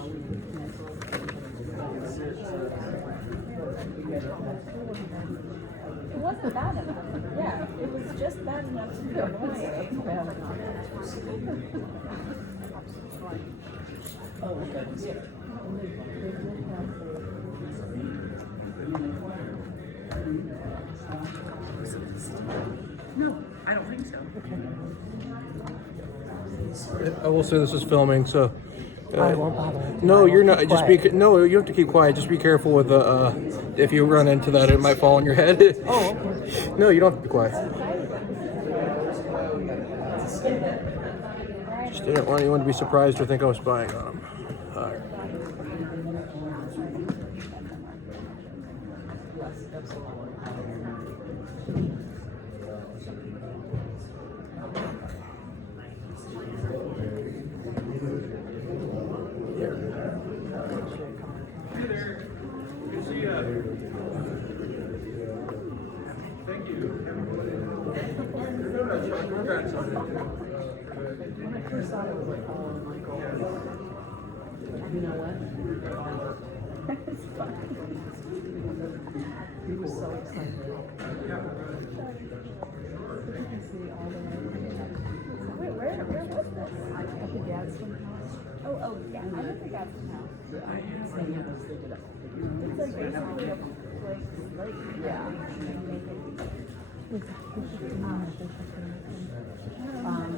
It wasn't bad enough. Yeah, it was just bad enough to be annoying. Oh, okay. No, I don't think so. I will say this is filming, so. I won't bother. No, you're not. Keep Just quiet. no. You have to keep quiet. Just be careful with the. If you run into that, it might fall on your head. Oh, okay. No, you don't have to be quiet. Just didn't want anyone to be surprised or think I was spying on them. All right. When I first saw it, I was like, oh my god. You know what? It's fun. He was so excited. Wait, where was this? At the Gadsden house. Oh, yeah. I don't think that's the house. I had seen it as they did it. It's like basically a lake. Yeah.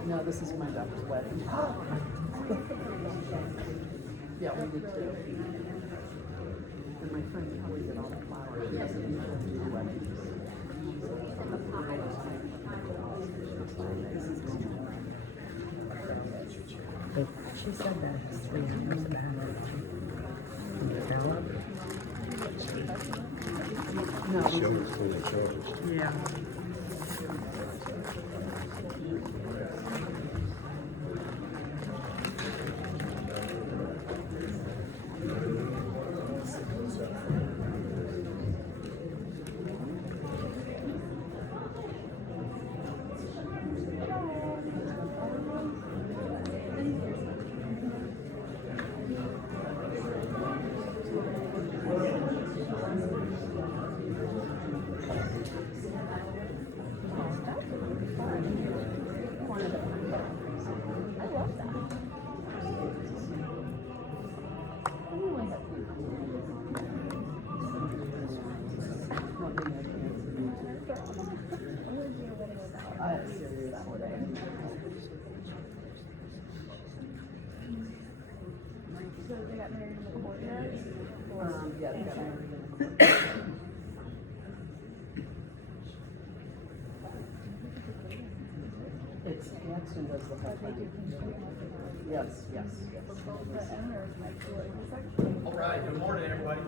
No, this is my daughter's wedding. Yeah, we did too. And my friend Kelly did all the flowers. She doesn't usually do weddings. She said that it's 3 hours about it. No. Yeah. I love that. So they got married in the courtyard? Yeah, they got married. It's Gadsden does the whole thing. Yes, yes, yes. All right, good morning, everybody.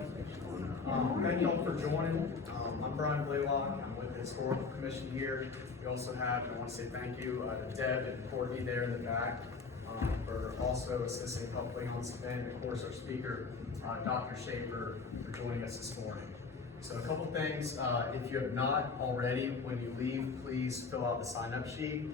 Thank you all for joining. I'm Brian Blaylock. I'm with the Historical Commission here. We also have, and I want to say thank you to Deb and Courtney there in the back for also assisting helping on this event. And of course, our speaker, Dr. Schaefer, for joining us this morning. So a couple things, if you have not already, when you leave, please fill out the sign-up sheet.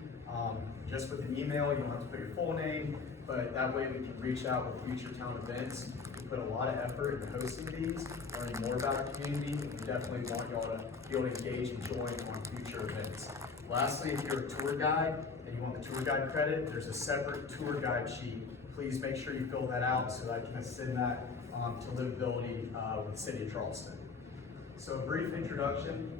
Just with an email, you don't have to put your full name, but that way we can reach out with future town events. We put a lot of effort into hosting these, learning more about our community, and we definitely want y'all to be able to engage and join on future events. Lastly, if you're a tour guide and you want the tour guide credit, there's a separate tour guide sheet. Please make sure you fill that out so that I can send that to Livability with the City of Charleston. So a brief introduction.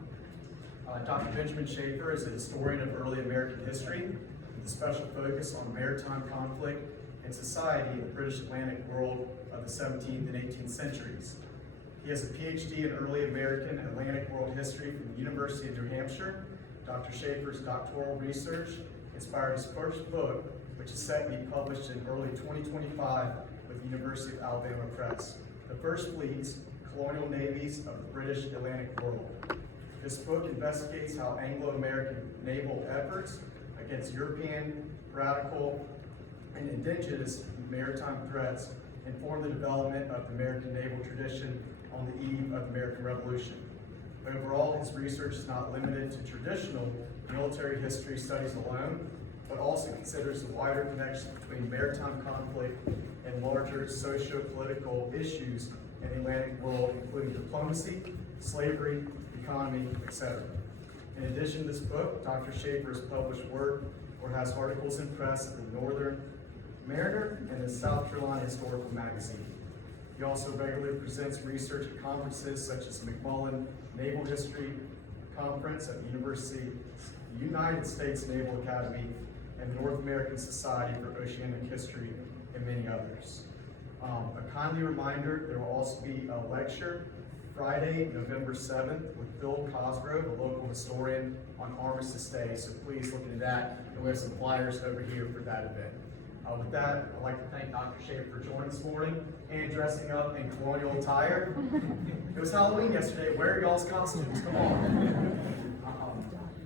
Dr. Benjamin Schaefer is a historian of early American history with a special focus on maritime conflict and society in the British Atlantic world of the 17th and 18th centuries. He has a PhD in early American and Atlantic world history from the University of New Hampshire. Dr. Schaefer's doctoral research inspired his first book, which is set to be published in early 2025 with the University of Alabama Press, The First Fleets, Colonial Navies of the British Atlantic World. This book investigates how Anglo-American naval efforts against European, radical, and indigenous maritime threats informed the development of the American naval tradition on the eve of the American Revolution. Overall, his research is not limited to traditional military history studies alone. but also considers the wider connection between maritime conflict and larger socio-political issues in the Atlantic world, including diplomacy, slavery, economy, etc. In addition to this book, Dr. Schaefer has published work or has articles in press in the Northern Mariner and the South Carolina Historical Magazine. He also regularly presents research at conferences such as McMullen Naval History Conference at the United States Naval Academy and the North American Society for Oceanic History, and many others. A kindly reminder, there will also be a lecture Friday, November 7th with Bill Cosgrove, a local historian, on Armistice Day, so please look into that, and we have some flyers over here for that event. With that, I'd like to thank Dr. Schaefer for joining this morning and dressing up in colonial attire. It was Halloween yesterday. Wear y'all's costumes. Come on.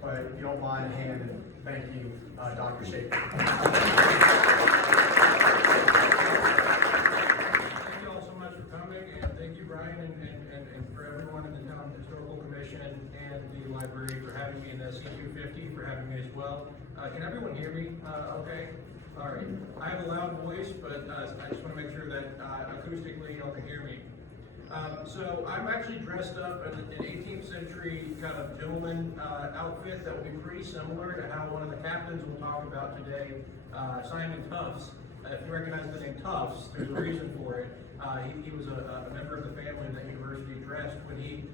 But if you don't mind, a hand and thank you, Dr. Schaefer. Thank you all so much for coming, and thank you, Brian, and for everyone in the Town Historical Commission and the library for having me, in the C250 for having me as well. Can everyone hear me okay? All right. I have a loud voice, but I just want to make sure that acoustically y'all can hear me. So I'm actually dressed up in an 18th century kind of gentleman outfit that will be pretty similar to how one of the captains we'll talk about today, Simon Tufts. If you recognize the name Tufts, there's a reason for it. He was a member of the family that University dressed when he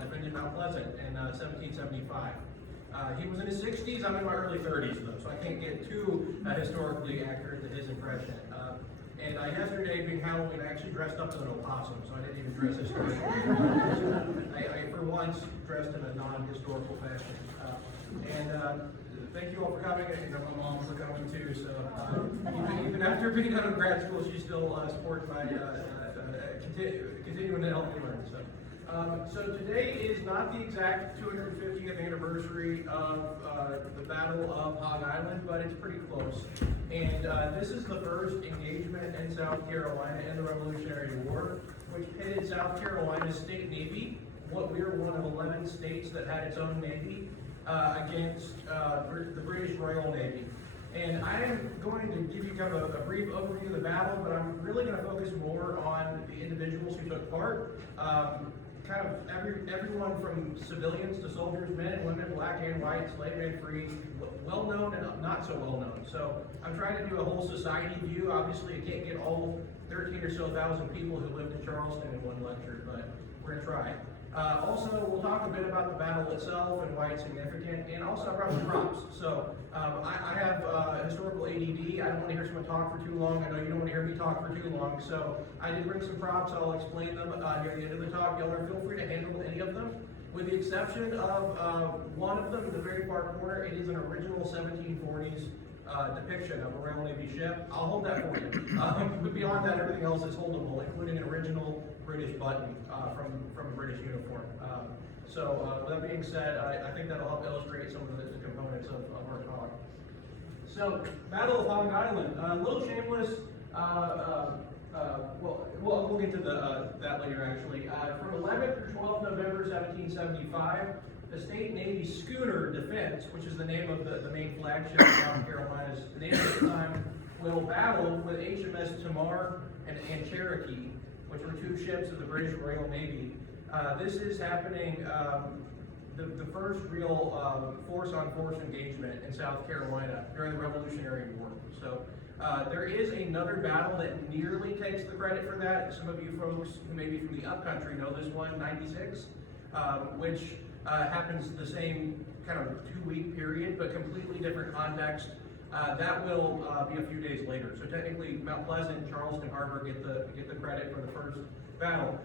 defended Mount Pleasant in 1775. He was in his 60s, I'm in my early 30s though, so I can't get too historically accurate to his impression. And yesterday, being Halloween, I actually dressed up as an opossum, so I didn't even dress historically. I, for once, dressed in a non-historical fashion. Thank you all for coming, and my mom for coming too, so even after being out of grad school, she still supports my continuing to help me learn. So today is not the exact 250th anniversary of the Battle of Hog Island, but it's pretty close. And this is the first engagement in South Carolina in the Revolutionary War, which pitted South Carolina's state navy, what we were one of 11 states that had its own navy, against the British Royal Navy. And I am going to give you kind of a brief overview of the battle, but I'm really going to focus more on the individuals who took part. Kind of everyone from civilians to soldiers, men and women, black and white, slave and free, well known and not so well known. So I'm trying to do a whole society view. Obviously, I can't get all 13 or so thousand people who lived in Charleston in one lecture, but we're gonna try. Also, we'll talk a bit about the battle itself and why it's significant, and also I brought some props. So I have historical ADD. I don't want to hear someone talk for too long. I know you don't want to hear me talk for too long. So I did bring some props. I'll explain them near the end of the talk. Y'all are feel free to handle any of them, with the exception of one of them in the very far corner. It is an original 1740s depiction of a Royal Navy ship. I'll hold that for you. But beyond that, everything else is holdable, including an original British button from a British uniform. So with that being said, I think that'll help illustrate some of the components of our talk. So, Battle of Hog Island, a little shameless. We'll get to that later actually. From 11th through 12th November 1775, the State Navy schooner Defense, which is the name of the main flagship of South Carolina's Navy at the time, will battle with HMS Tamar and Cherokee, which were two ships of the British Royal Navy. This is happening, the first real force-on-force engagement in South Carolina during the Revolutionary War. So there is another battle that nearly takes the credit for that. Some of you folks who may be from the upcountry know this one, 96, which happens the same kind of 2-week period, but completely different context. That will be a few days later. So technically, Mount Pleasant and Charleston Harbor get the credit for the first battle.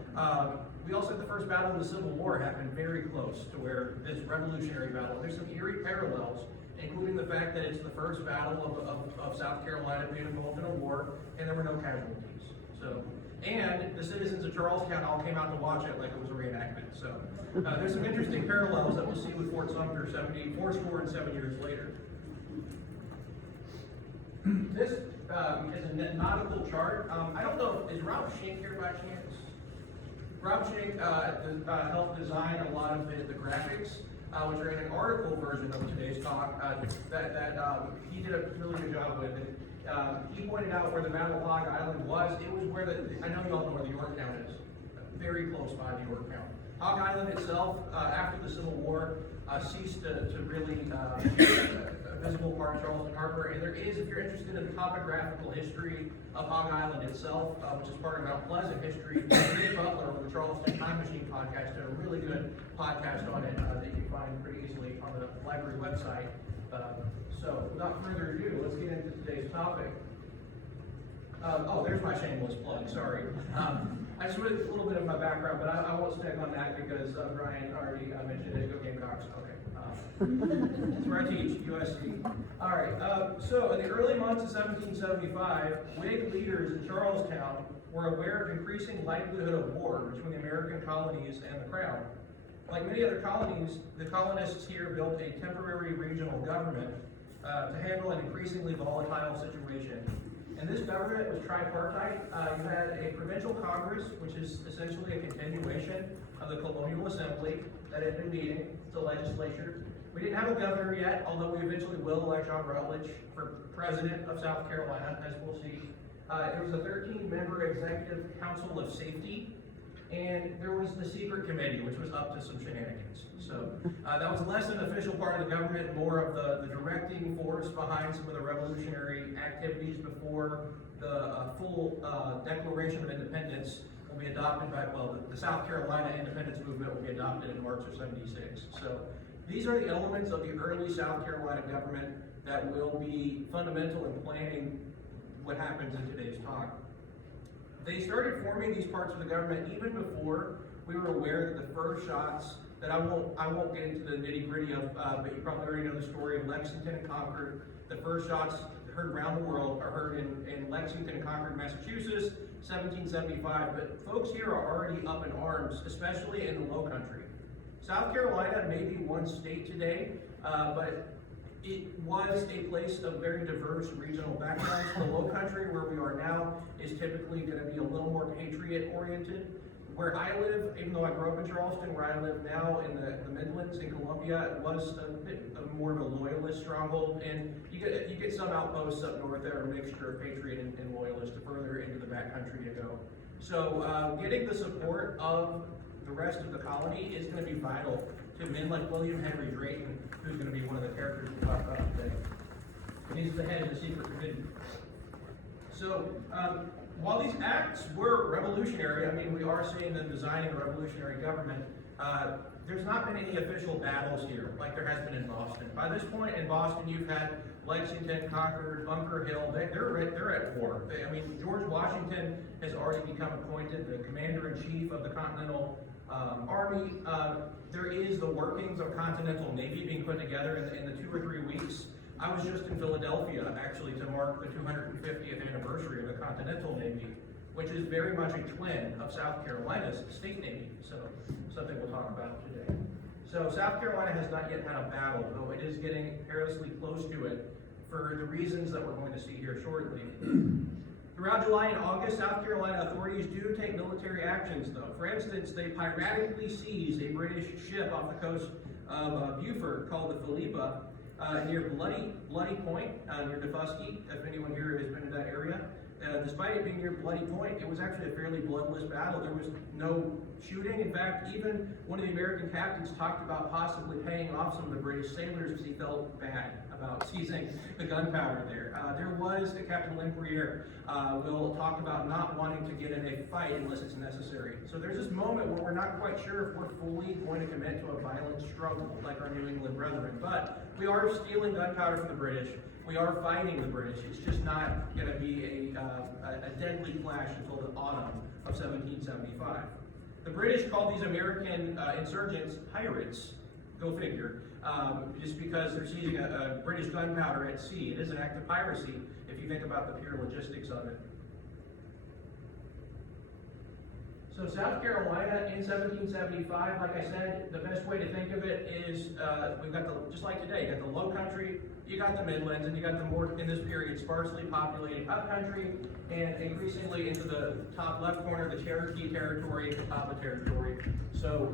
We also had the first battle in the Civil War happen very close to where this Revolutionary battle. There's some eerie parallels, including the fact that it's the first battle of South Carolina being involved in a war, and there were no casualties. So, and the citizens of Charlestown all came out to watch it like it was a reenactment. So there's some interesting parallels that we'll see with Fort Sumter 7 years later. This is a nautical chart. I don't know, is Rob Schenck here by chance? Rob Schenck helped design a lot of the graphics. which are in an article version of today's talk, that he did a really good job with. He pointed out where the Battle of Hog Island was. It was where I know you all know where the Yorktown is, very close by the Yorktown. Hog Island itself, after the Civil War, ceased to really a visible part of Charleston Harbor. And there is, if you're interested in the topographical history of Hog Island itself, which is part of Mount Pleasant history, Dave Butler of the Charleston Time Machine podcast did a really good podcast on it that you can find pretty easily on the library website. So without further ado, let's get into today's topic. There's my shameless plug, sorry. I just read a little bit of my background, but I won't stick on that because Brian already mentioned it. Go Gamecocks. Okay. That's where I teach, USC. All right. So in the early months of 1775, Whig leaders in Charlestown were aware of increasing likelihood of war between the American colonies and the Crown. Like many other colonies, the colonists here built a temporary regional government to handle an increasingly volatile situation. And this government was tripartite. You had a provincial congress, which is essentially a continuation of the colonial assembly that had been meeting, the legislature. We didn't have a governor yet, although we eventually will elect John Rutledge for president of South Carolina, as we'll see. There was a 13-member executive council of safety, and there was the secret committee, which was up to some shenanigans. So that was less an official part of the government, more of the directing force behind some of the revolutionary activities before the full Declaration of Independence will be adopted by, the South Carolina independence movement will be adopted in March of '76. So these are the elements of the early South Carolina government that will be fundamental in planning what happens in today's talk. They started forming these parts of the government even before we were aware that the first shots, that I won't get into the nitty gritty of, but you probably already know the story of Lexington and Concord. The first shots heard around the world are heard in Lexington and Concord, Massachusetts, 1775, but folks here are already up in arms, especially in the Low Country. South Carolina may be one state today, but it was a place of very diverse regional backgrounds. The Low Country, where we are now, is typically going to be a little more patriot-oriented. Where I live, even though I grew up in Charleston, where I live now in the Midlands in Columbia, it was a bit more of a loyalist stronghold, and you get some outposts up north that are a mixture of patriot and loyalist further into the backcountry to go. So getting the support of the rest of the colony is going to be vital to men like William Henry Drayton, who's going to be one of the characters we'll talk about today. He's the head of the secret committee. So while these acts were revolutionary, I mean, we are seeing them designing a revolutionary government, there's not been any official battles here like there has been in Boston. By this point in Boston, you've had Lexington, Concord, Bunker Hill, they're at war. I mean, George Washington has already become appointed the commander-in-chief of the Continental Army. There is the workings of Continental Navy being put together in the 2 or 3 weeks. I was just in Philadelphia, actually, to mark the 250th anniversary of the Continental Navy, which is very much a twin of South Carolina's state navy, so something we'll talk about today. So South Carolina has not yet had a battle, though it is getting perilously close to it for the reasons that we're going to see here shortly. Throughout July and August, South Carolina authorities do take military actions, though. For instance, they piratically seize a British ship off the coast of Beaufort called the Philippa near Bloody Point, near Defusky, if anyone here has been to that area. Despite it being near Bloody Point, it was actually a fairly bloodless battle. There was no shooting. In fact, even one of the American captains talked about possibly paying off some of the British sailors because he felt bad about seizing the gunpowder there. There was, Captain Lempriere will talk about not wanting to get in a fight unless it's necessary. So there's this moment where we're not quite sure if we're fully going to commit to a violent struggle like our New England brethren, but we are stealing gunpowder from the British. We are fighting the British. It's just not going to be a deadly clash until the autumn of 1775. The British called these American insurgents pirates, go figure, just because they're seizing a British gunpowder at sea. It is an act of piracy if you think about the pure logistics of it. So South Carolina in 1775, like I said, the best way to think of it is we've got just like today, you got the low country, you got the Midlands, and you got the more, in this period, sparsely populated upcountry, and increasingly into the top left corner, the Cherokee Territory, the Catawba Territory. So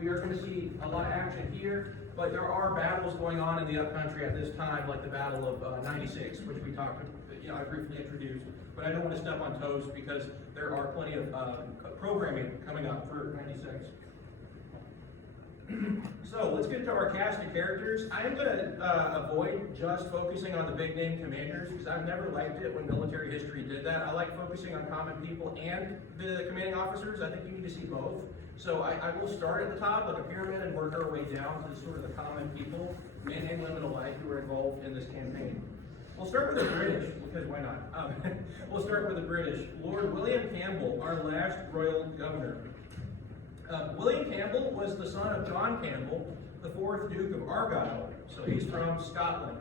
we are going to see a lot of action here, but there are battles going on in the upcountry at this time, like the Battle of 96, which we talked, I briefly introduced. But I don't want to step on toes because there are plenty of programming coming up for 96. So let's get to our cast of characters. I'm going to avoid just focusing on the big name commanders because I've never liked it when military history did that. I like focusing on common people and the commanding officers. I think you need to see both. So I will start at the top like a pyramid and work our way down to sort of the common people and women alike who are involved in this campaign. We'll start with the British, because why not? We'll start with the British. Lord William Campbell, our last royal governor. William Campbell was the son of John Campbell, the 4th Duke of Argyll, so he's from Scotland.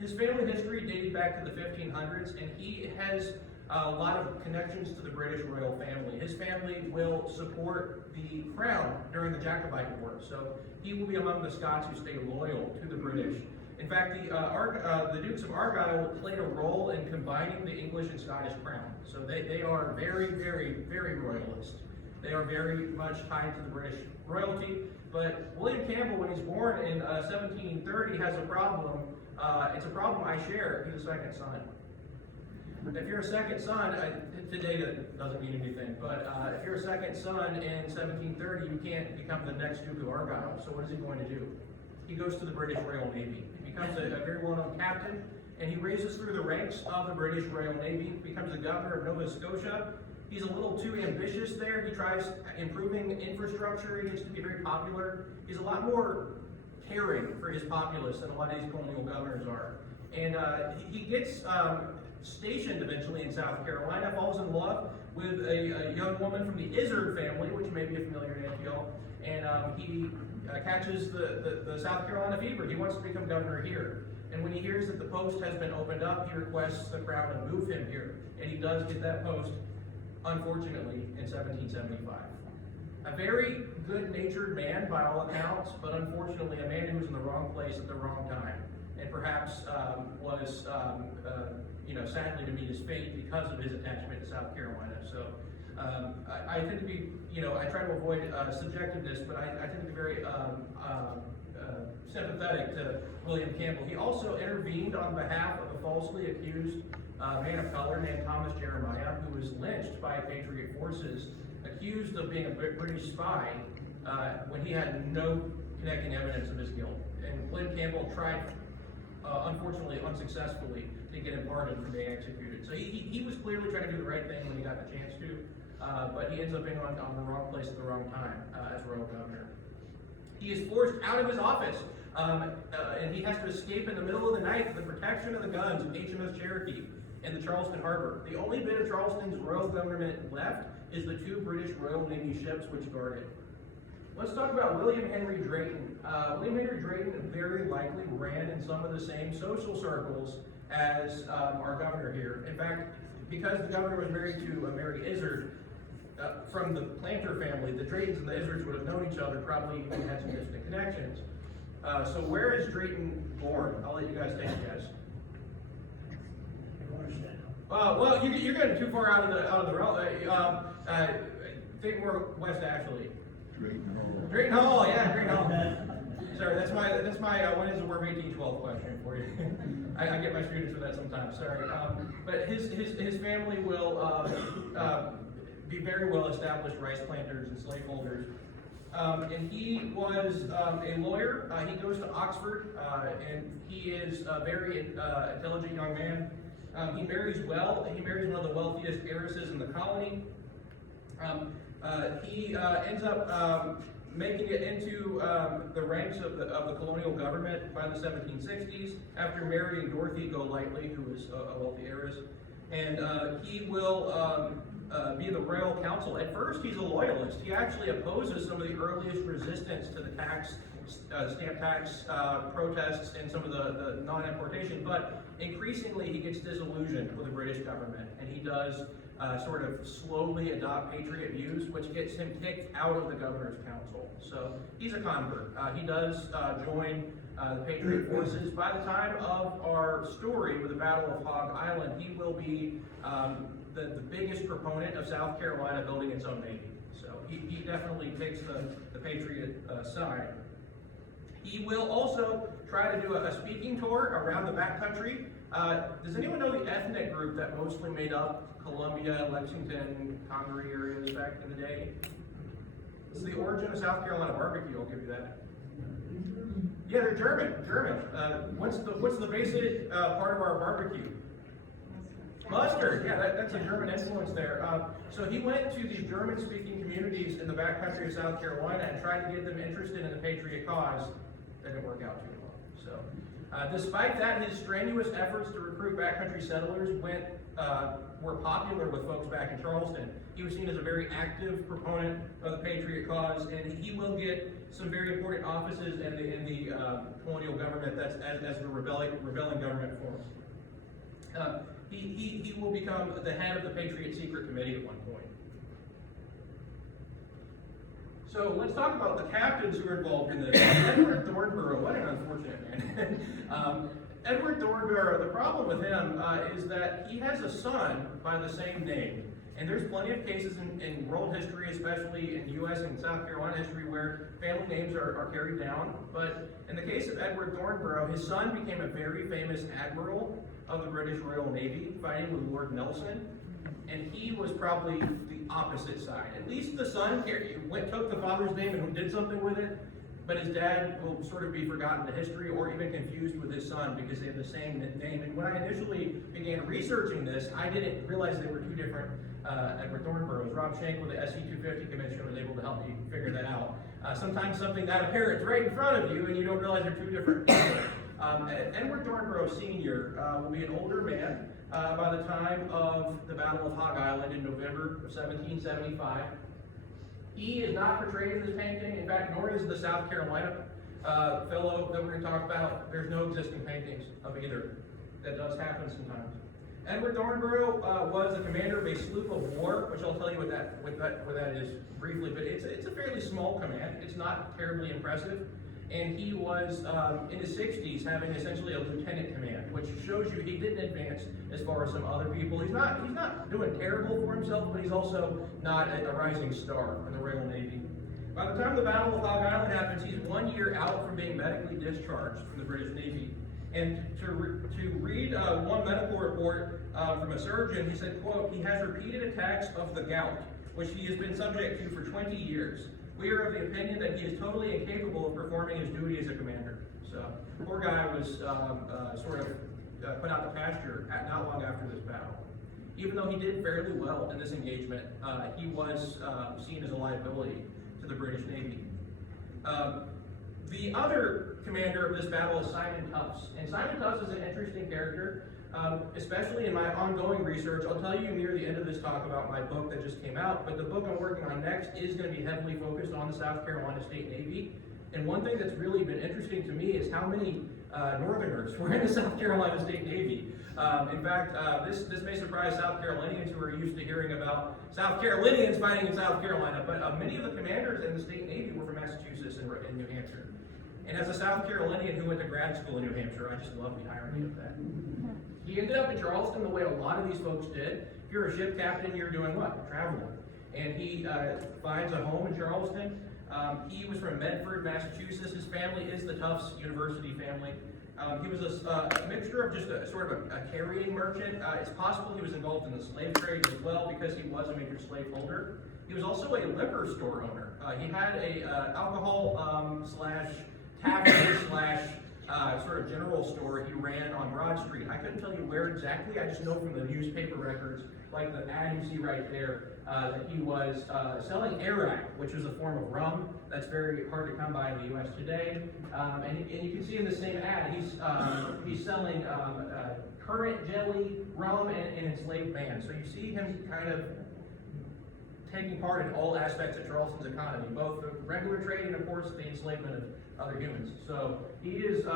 His family history dated back to the 1500s, and he has a lot of connections to the British royal family. His family will support the crown during the Jacobite War, so he will be among the Scots who stay loyal to the British. In fact, the Dukes of Argyll played a role in combining the English and Scottish crown. So they are very, very, very royalist. They are very much tied to the British royalty. But William Campbell, when he's born in 1730, has a problem. It's a problem I share. He's a second son. If you're a second son, today that doesn't mean anything, but if you're a second son in 1730, you can't become the next Duke of Argyll. So what is he going to do? He goes to the British Royal Navy. He becomes a very well-known captain, and he raises through the ranks of the British Royal Navy, becomes the governor of Nova Scotia. He's a little too ambitious there. He tries improving infrastructure. He gets to be very popular. He's a lot more caring for his populace than a lot of these colonial governors are. And he gets stationed eventually in South Carolina, falls in love with a young woman from the Izard family, which may be a familiar name to y'all, and he catches the South Carolina fever. He wants to become governor here. And when he hears that the post has been opened up, he requests the crown to move him here. And he does get that post, unfortunately, in 1775. A very good-natured man by all accounts, but unfortunately a man who was in the wrong place at the wrong time. And perhaps was, sadly to meet his fate because of his attachment to South Carolina. So I tend to be, I try to avoid subjectiveness, but I tend to be very sympathetic to William Campbell. He also intervened on behalf of a falsely accused man of color named Thomas Jeremiah, who was lynched by Patriot forces, accused of being a British spy when he had no connecting evidence of his guilt. And William Campbell tried, unfortunately unsuccessfully, to get him pardoned from being executed. So he was clearly trying to do the right thing when he got the chance to, but he ends up being on the wrong place at the wrong time as royal governor. He is forced out of his office, and he has to escape in the middle of the night to the protection of the guns of HMS Cherokee in the Charleston Harbor. The only bit of Charleston's royal government left is the 2 British Royal Navy ships which guard it. Let's talk about William Henry Drayton. William Henry Drayton very likely ran in some of the same social circles as our governor here. In fact, because the governor was married to Mary Izard, from the Planter family, the Draytons and the Izards would have known each other, probably even had some distant connections. So where is Drayton born? I'll let you guys take a guess. Well, you're getting too far out of the realm. Think more West Ashley. Drayton Hall, yeah, Drayton Hall. Sorry, that's my when is the worm 1812 question for you. I get my students for that sometimes. Sorry, but his family will be very well established rice planters and slaveholders. And he was a lawyer. He goes to Oxford, and he is a very intelligent young man. He marries well. He marries one of the wealthiest heiresses in the colony. He ends up making it into the ranks of the colonial government by the 1760s after marrying Dorothy Golightly, who was a wealthy heiress. And he will be in the Royal Council. At first, he's a loyalist. He actually opposes some of the earliest resistance to the stamp tax protests and some of the non-importation, but increasingly he gets disillusioned with the British government, and he does sort of slowly adopt patriot views, which gets him kicked out of the governor's council. So he's a convert. He does join the Patriot Forces. By the time of our story with the Battle of Hog Island, he will be the biggest proponent of South Carolina building its own Navy. So he definitely takes the Patriot side. He will also try to do a speaking tour around the backcountry. Does anyone know the ethnic group that mostly made up Columbia, Lexington, Congaree areas back in the day? This is the origin of South Carolina barbecue, I'll give you that. Yeah, they're German. What's the basic part of our barbecue? Mustard. Yeah, that's a German influence there. So he went to these German-speaking communities in the backcountry of South Carolina and tried to get them interested in the patriot cause. That didn't work out too well. So, despite that, his strenuous efforts to recruit backcountry settlers were popular with folks back in Charleston. He was seen as a very active proponent of the patriot cause, and he will get some very important offices in the colonial government that's as the rebelling government forms. He will become the head of the Patriot Secret Committee at one point. So let's talk about the captains who are involved in this. Edward Thornborough, what an unfortunate man. Edward Thornborough, the problem with him is that he has a son by the same name. And there's plenty of cases in world history, especially in U.S. and South Carolina history, where family names are carried down. But in the case of Edward Thornborough, his son became a very famous admiral of the British Royal Navy, fighting with Lord Nelson. And he was probably the opposite side. At least the son took the father's name and did something with it, but his dad will sort of be forgotten to history or even confused with his son because they have the same name. And when I initially began researching this, I didn't realize they were two different Edward Thornboroughs. Rob Shank with the SC-250 Commission was able to help me figure that out. Sometimes something that apparent right in front of you and you don't realize they're two different people. Edward Thornborough Sr. Will be an older man by the time of the Battle of Hog Island in November of 1775. He is not portrayed in this painting. In fact, nor is the South Carolina fellow that we're going to talk about. There's no existing paintings of either. That does happen sometimes. Edward Thornborough was the commander of a sloop of war, which I'll tell you what that is briefly, but it's a fairly small command. It's not terribly impressive. And he was in his 60s having essentially a lieutenant command, which shows you he didn't advance as far as some other people. He's not doing terrible for himself, but he's also not a rising star in the Royal Navy. By the time the Battle of Hog Island happens, he's 1 year out from being medically discharged from the British Navy. And to read one medical report from a surgeon, he said, quote, "He has repeated attacks of the gout, which he has been subject to for 20 years. We are of the opinion that he is totally incapable of performing his duty as a commander." So, poor guy was sort of put out to pasture not long after this battle. Even though he did fairly well in this engagement, he was seen as a liability to the British Navy. The other commander of this battle is Simon Tufts. And Simon Tufts is an interesting character, especially in my ongoing research. I'll tell you near the end of this talk about my book that just came out, but the book I'm working on next is going to be heavily focused on the South Carolina State Navy. And one thing that's really been interesting to me is how many Northerners were in the South Carolina State Navy. In fact, this may surprise South Carolinians who are used to hearing about South Carolinians fighting in South Carolina, but many of the commanders in the State Navy were from Massachusetts and New Hampshire. And as a South Carolinian who went to grad school in New Hampshire, I just love the irony of that. He ended up in Charleston the way a lot of these folks did. If you're a ship captain, you're doing what? You're traveling. And he finds a home in Charleston. He was from Medford, Massachusetts. His family is the Tufts University family. He was a mixture of just a sort of a carrying merchant. It's possible he was involved in the slave trade as well because he was a major slaveholder. He was also a liquor store owner. He had a alcohol slash tavern slash sort of general store he ran on Broad Street. I couldn't tell you where exactly. I just know from the newspaper records, like the ad you see right there, that he was selling Arak, which is a form of rum that's very hard to come by in the U.S. today. And you can see in the same ad, he's selling currant jelly, rum, and enslaved man. So you see him kind of taking part in all aspects of Charleston's economy, both the regular trade and, of course, the enslavement of other humans. So he is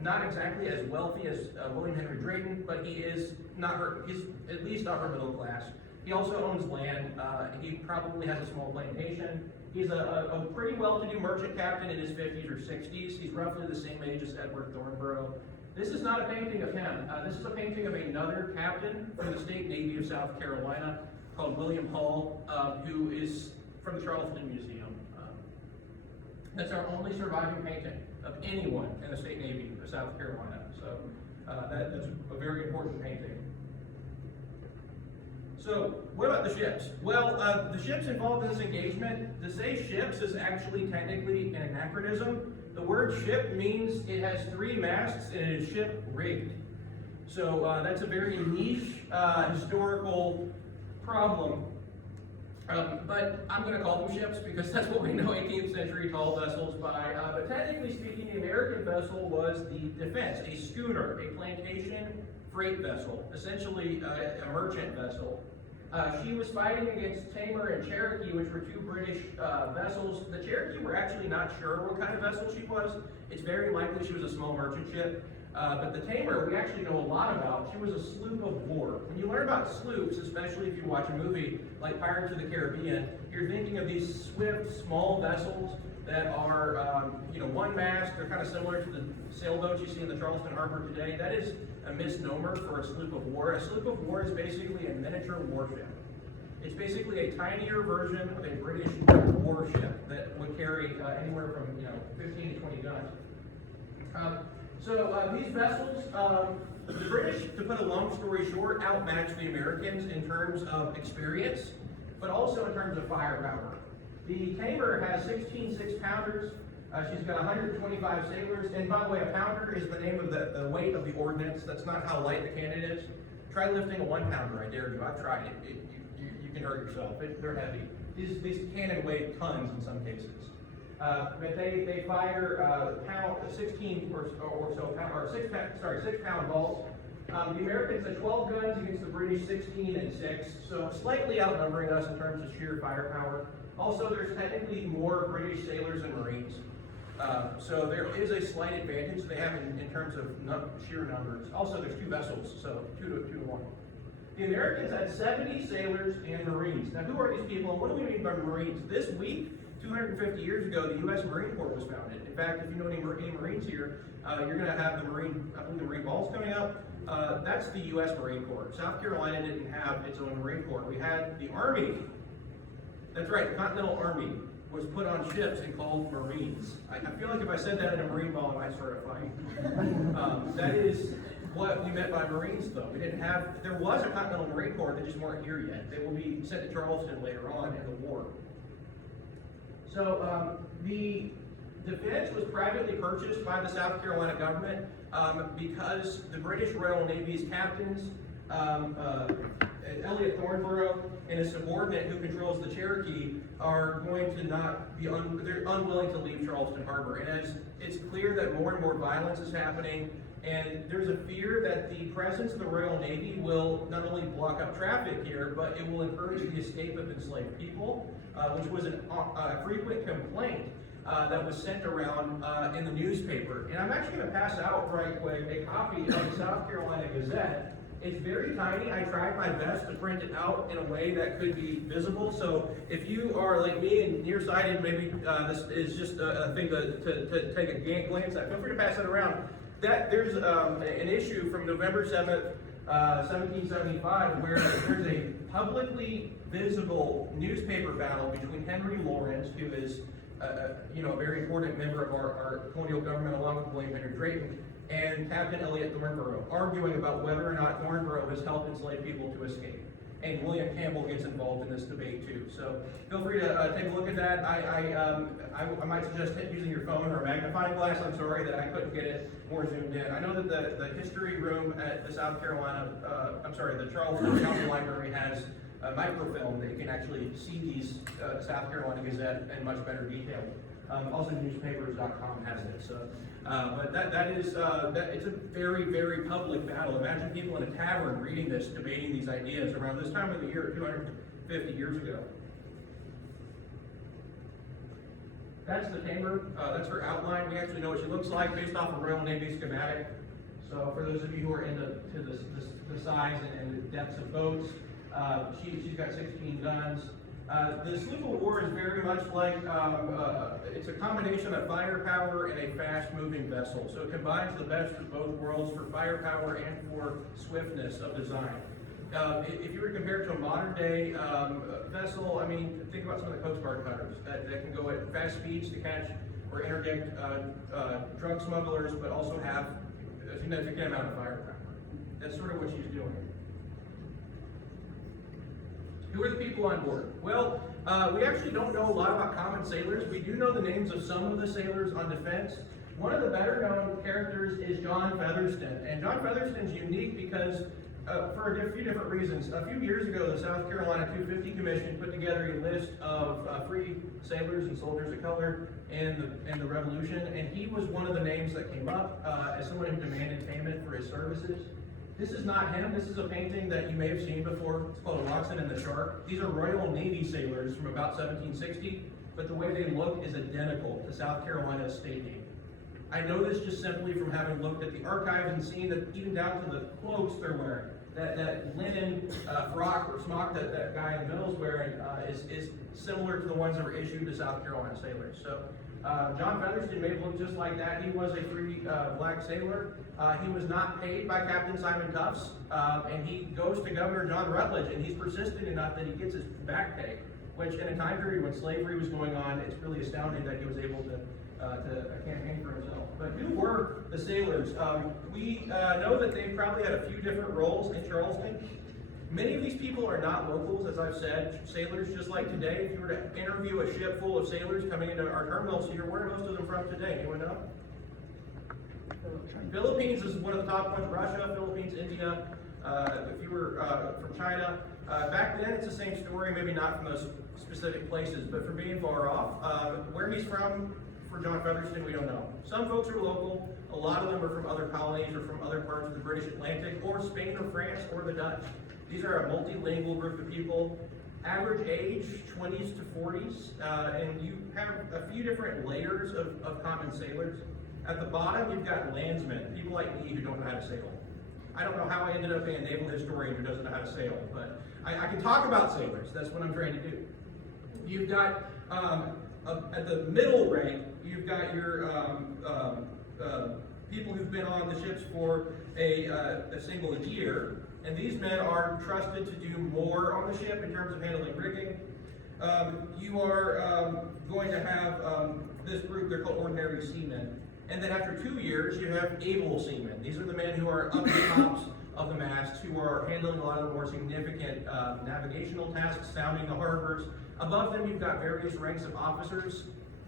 not exactly as wealthy as William Henry Drayton, but he is not. He's at least upper middle class. He also owns land. He probably has a small plantation. He's a pretty well-to-do merchant captain in his 50s or 60s. He's roughly the same age as Edward Thornborough. This is not a painting of him. This is a painting of another captain from the State Navy of South Carolina called William Hall, who is from the Charleston Museum. That's our only surviving painting of anyone in the State Navy of South Carolina. So that's a very important painting. So what about the ships? Well, the ships involved in this engagement, to say ships is actually technically an anachronism. The word ship means it has 3 masts and it is ship rigged. So that's a very niche historical problem. But I'm going to call them ships because that's what we know 18th century tall vessels by. But technically speaking, the American vessel was the Defense, a schooner, a plantation freight vessel, essentially a merchant vessel. She was fighting against Tamer and Cherokee, which were 2 British vessels. The Cherokee were actually not sure what kind of vessel she was. It's very likely she was a small merchant ship. But the Tamer, we actually know a lot about. She was a sloop of war. When you learn about sloops, especially if you watch a movie like Pirates of the Caribbean, you're thinking of these swift, small vessels that are, one mast. They're kind of similar to the sailboats you see in the Charleston Harbor today. That is a misnomer for a sloop of war. A sloop of war is basically a miniature warship. It's basically a tinier version of a British warship that would carry anywhere from 15 to 20 guns. So these vessels, the British, to put a long story short, outmatched the Americans in terms of experience, but also in terms of firepower. The Tamer has 16 6-pounders. She's got 125 sailors, and by the way, a pounder is the name of the weight of the ordnance. That's not how light the cannon is. Try lifting a 1-pounder, I dare you. I've tried it. You can hurt yourself. They're heavy. These cannon weigh tons in some cases. But they fire 16 or so pound, or 6-pound balls. The Americans had 12 guns against the British 16 and 6, so slightly outnumbering us in terms of sheer firepower. Also, there's technically more British sailors and Marines. So there is a slight advantage they have in terms of sheer numbers. Also, there's 2 vessels, so 2 to 1. The Americans had 70 sailors and Marines. Now, who are these people, and what do we mean by Marines? This week, 250 years ago, the U.S. Marine Corps was founded. In fact, if you know any Marines here, you're going to have the Marine Balls coming up. That's the U.S. Marine Corps. South Carolina didn't have its own Marine Corps. We had the Army. That's right, the Continental Army was put on ships and called Marines. I feel like if I said that in a Marine Ball, I might start a fight. That is what we meant by Marines, though. We didn't have, there was a Continental Marine Corps, they just weren't here yet. They will be sent to Charleston later on in the war. So the Defense was privately purchased by the South Carolina government because the British Royal Navy's captains, Elliot Thornborough and his subordinate who controls the Cherokee, are going to not be, they're unwilling to leave Charleston Harbor. And as it's clear that more and more violence is happening, and there's a fear that the presence of the Royal Navy will not only block up traffic here, but it will encourage the escape of enslaved people, which was a frequent complaint that was sent around in the newspaper. And I'm actually going to pass out right quick a copy of the South Carolina Gazette. It's very tiny. I tried my best to print it out in a way that could be visible. So if you are like me and nearsighted, maybe this is just a thing to take a glance at, feel free to pass it around. There's an issue from November 7th, 1775, where there's a publicly visible newspaper battle between Henry Lawrence, who is a very important member of our colonial government, along with William Henry Drayton, and Captain Elliot Thornborough, arguing about whether or not Thornborough has helped enslaved people to escape. And William Campbell gets involved in this debate too. So feel free to take a look at that. I might suggest using your phone or a magnifying glass. I'm sorry that I couldn't get it more zoomed in. I know that the history room at the the Charleston County Library has a microfilm that you can actually see these South Carolina Gazette in much better detail. Also, newspapers.com has it. So, but it's a very, very public battle. Imagine people in a tavern reading this, debating these ideas around this time of the year, 250 years ago. That's the Tamer. That's her outline. We actually know what she looks like based off of Royal Navy schematic. So for those of you who are into the size and the depths of boats, She's got 16 guns. The Sloop of War is very much like, it's a combination of firepower and a fast-moving vessel. So it combines the best of both worlds for firepower and for swiftness of design. If you were to compare it to a modern-day vessel, I mean, think about some of the Coast Guard cutters that can go at fast speeds to catch or interdict drug smugglers, but also have a significant amount of firepower. That's sort of what she's doing. Who are the people on board? Well, we actually don't know a lot about common sailors. We do know the names of some of the sailors on Defense. One of the better known characters is John Featherston. And John Featherston's unique because, for a few different reasons. A few years ago, the South Carolina 250 Commission put together a list of free sailors and soldiers of color in the Revolution, and he was one of the names that came up as someone who demanded payment for his services. This is not him. This is a painting that you may have seen before. It's called Watson and the Shark. These are Royal Navy sailors from about 1760, but the way they look is identical to South Carolina's state navy. I know this just simply from having looked at the archives and seen that even down to the cloaks they're wearing, that linen frock or smock that guy in the middle is wearing is similar to the ones that were issued to South Carolina sailors. So John Featherston may have looked just like that. He was a free black sailor. He was not paid by Captain Simon Tufts, and he goes to Governor John Rutledge, and he's persistent enough that he gets his back pay, which in a time period when slavery was going on, it's really astounding that he was able to campaign for himself. But who were the sailors? We know that they probably had a few different roles in Charleston. Many of these people are not locals, as I've said. Sailors, just like today, if you were to interview a ship full of sailors coming into our terminals here, where are most of them from today? Anyone know? Philippines is one of the top ones. Russia, Philippines, India. If you were from China, back then it's the same story, maybe not from those specific places, but from being far off. Where he's from, for John Featherston, we don't know. Some folks are local. A lot of them are from other colonies or from other parts of the British Atlantic, or Spain or France or the Dutch. These are a multilingual group of people. Average age, 20s to 40s, and you have a few different layers of common sailors. At the bottom, you've got landsmen, people like me who don't know how to sail. I don't know how I ended up being a naval historian who doesn't know how to sail, but I can talk about sailors. That's what I'm trying to do. You've got, at the middle rank, you've got your people who've been on the ships for a single year, and these men are trusted to do more on the ship in terms of handling rigging. You are going to have this group, they're called ordinary seamen. And then after 2 years, you have able seamen. These are the men who are up the tops of the masts, who are handling a lot of the more significant navigational tasks, sounding the harbors. Above them, you've got various ranks of officers.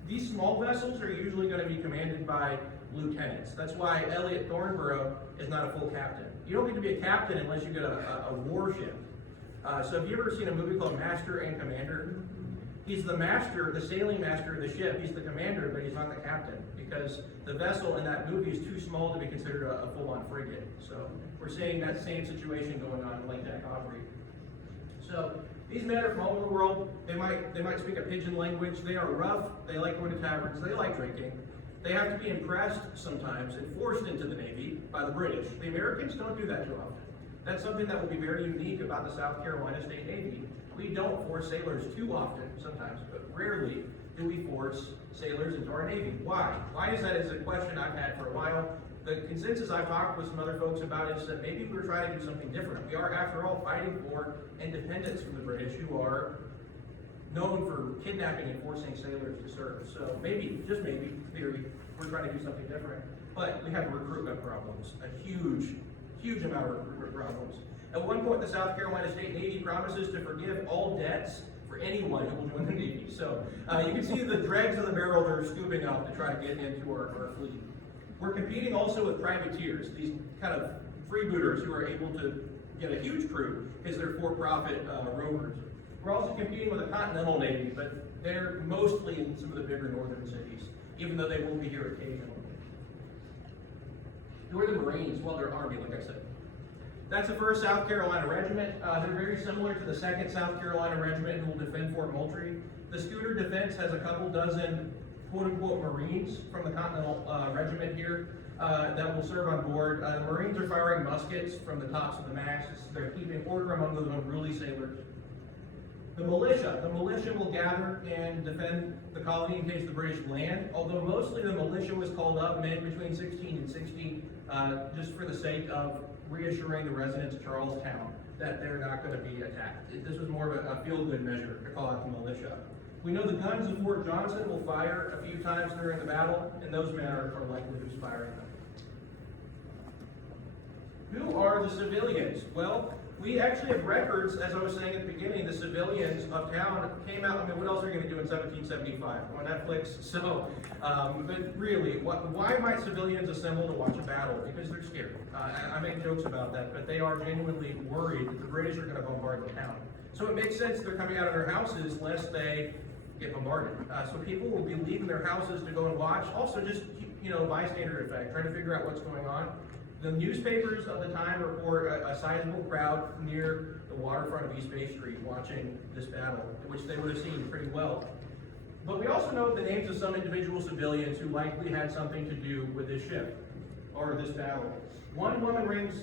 These small vessels are usually going to be commanded by lieutenants. That's why Elliot Thornborough is not a full captain. You don't get to be a captain unless you get a warship. So have you ever seen a movie called Master and Commander? He's the master, the sailing master of the ship. He's the commander, but he's not the captain, because the vessel in that movie is too small to be considered a full-on frigate. So we're seeing that same situation going on in Lake Jack Aubrey. So these men are from all over the world. They might speak a pidgin language. They are rough. They like going to taverns. They like drinking. They have to be impressed sometimes and forced into the Navy by the British. The Americans don't do that too often. That's something that will be very unique about the South Carolina State Navy. We don't force sailors too often, sometimes, but rarely do we force sailors into our Navy. Why? Why is that? Is a question I've had for a while. The consensus I've talked with some other folks about is that maybe we're trying to do something different. We are, after all, fighting for independence from the British, who are known for kidnapping and forcing sailors to serve. So maybe, just maybe, theory, we're trying to do something different. But we have recruitment problems, a huge amount of recruitment problems. At one point, the South Carolina State Navy promises to forgive all debts for anyone who will join the Navy. So you can see the dregs of the barrel they're scooping out to try to get into our fleet. We're competing also with privateers, these kind of freebooters who are able to get a huge crew because they're for-profit rovers. We're also competing with a continental Navy, but they're mostly in some of the bigger northern cities, even though they will be here occasionally. Who are the Marines? Well, they're Army, like I said. That's the 1st South Carolina Regiment. They're very similar to the 2nd South Carolina Regiment who will defend Fort Moultrie. The Scooter Defense has a couple dozen quote-unquote Marines from the Continental Regiment here. that will serve on board. The Marines are firing muskets from the tops of the masts. They're keeping order among those unruly sailors. The militia will gather and defend the colony in case the British land, although mostly the militia was called up men between 16 and 60, just for the sake of reassuring the residents of Charlestown that they're not going to be attacked. This was more of a feel-good measure to call out the militia. We know the guns of Fort Johnson will fire a few times during the battle, and those men are likely who's firing them. Who are the civilians? Well, we actually have records, as I was saying at the beginning, the civilians of town came out. I mean, what else are you going to do in 1775 on Netflix? So, but really, why might civilians assemble to watch a battle? Because they're scared. I make jokes about that, but they are genuinely worried that the British are going to bombard the town. So it makes sense they're coming out of their houses lest they get bombarded. So people will be leaving their houses to go and watch. Also, just bystander effect, trying to figure out what's going on. The newspapers of the time report a sizable crowd near the waterfront of East Bay Street watching this battle, which they would have seen pretty well. But we also know the names of some individual civilians who likely had something to do with this ship, or this battle. One woman rings,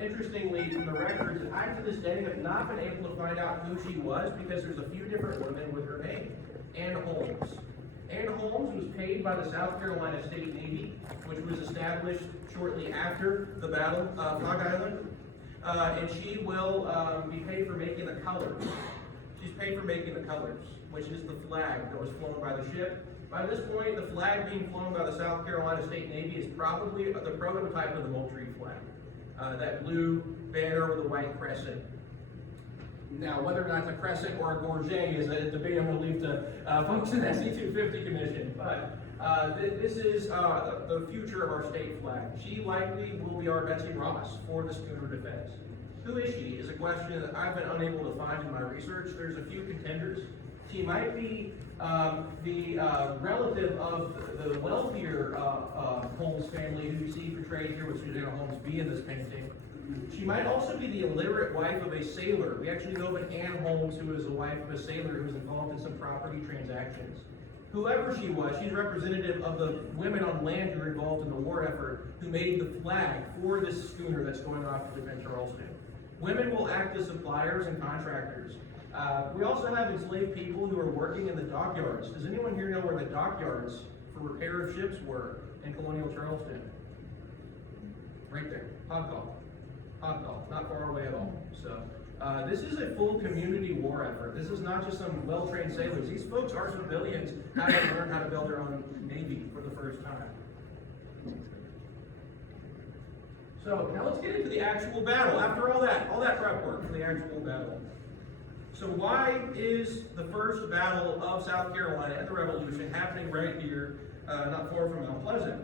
interestingly, from the records, and I to this day have not been able to find out who she was because there's a few different women with her name. Anne Holmes. Anne Holmes was paid by the South Carolina State Navy, which was established shortly after the Battle of Hog Island, and she will be paid for making the colors. She's paid for making the colors, which is the flag that was flown by the ship. By this point, the flag being flown by the South Carolina State Navy is probably the prototype of the Moultrie flag, that blue banner with a white crescent. Now, whether or not it's a crescent or a gorget is a debate I'm going to leave to folks in the SC-250 Commission. But this is the future of our state flag. She likely will be our Betsy Ross for the schooner defense. Who is she is a question that I've been unable to find in my research. There's a few contenders. She might be the relative of the wealthier Holmes family who you see portrayed here with Susanna Holmes B in this painting. She might also be the illiterate wife of a sailor. We actually know of an Anne Holmes who was the wife of a sailor who was involved in some property transactions. Whoever she was, she's representative of the women on land who were involved in the war effort who made the flag for this schooner that's going off to defend Charleston. Women will act as suppliers and contractors. We also have enslaved people who are working in the dockyards. Does anyone here know where the dockyards for repair of ships were in colonial Charleston? Right there, Hogcall, not far away at all. So this is a full community war effort. This is not just some well-trained sailors. These folks are civilians having learned how to build their own navy for the first time. So now let's get into the actual battle. After all that prep work for the actual battle. So why is the first battle of South Carolina and the Revolution happening right here, not far from Mount Pleasant?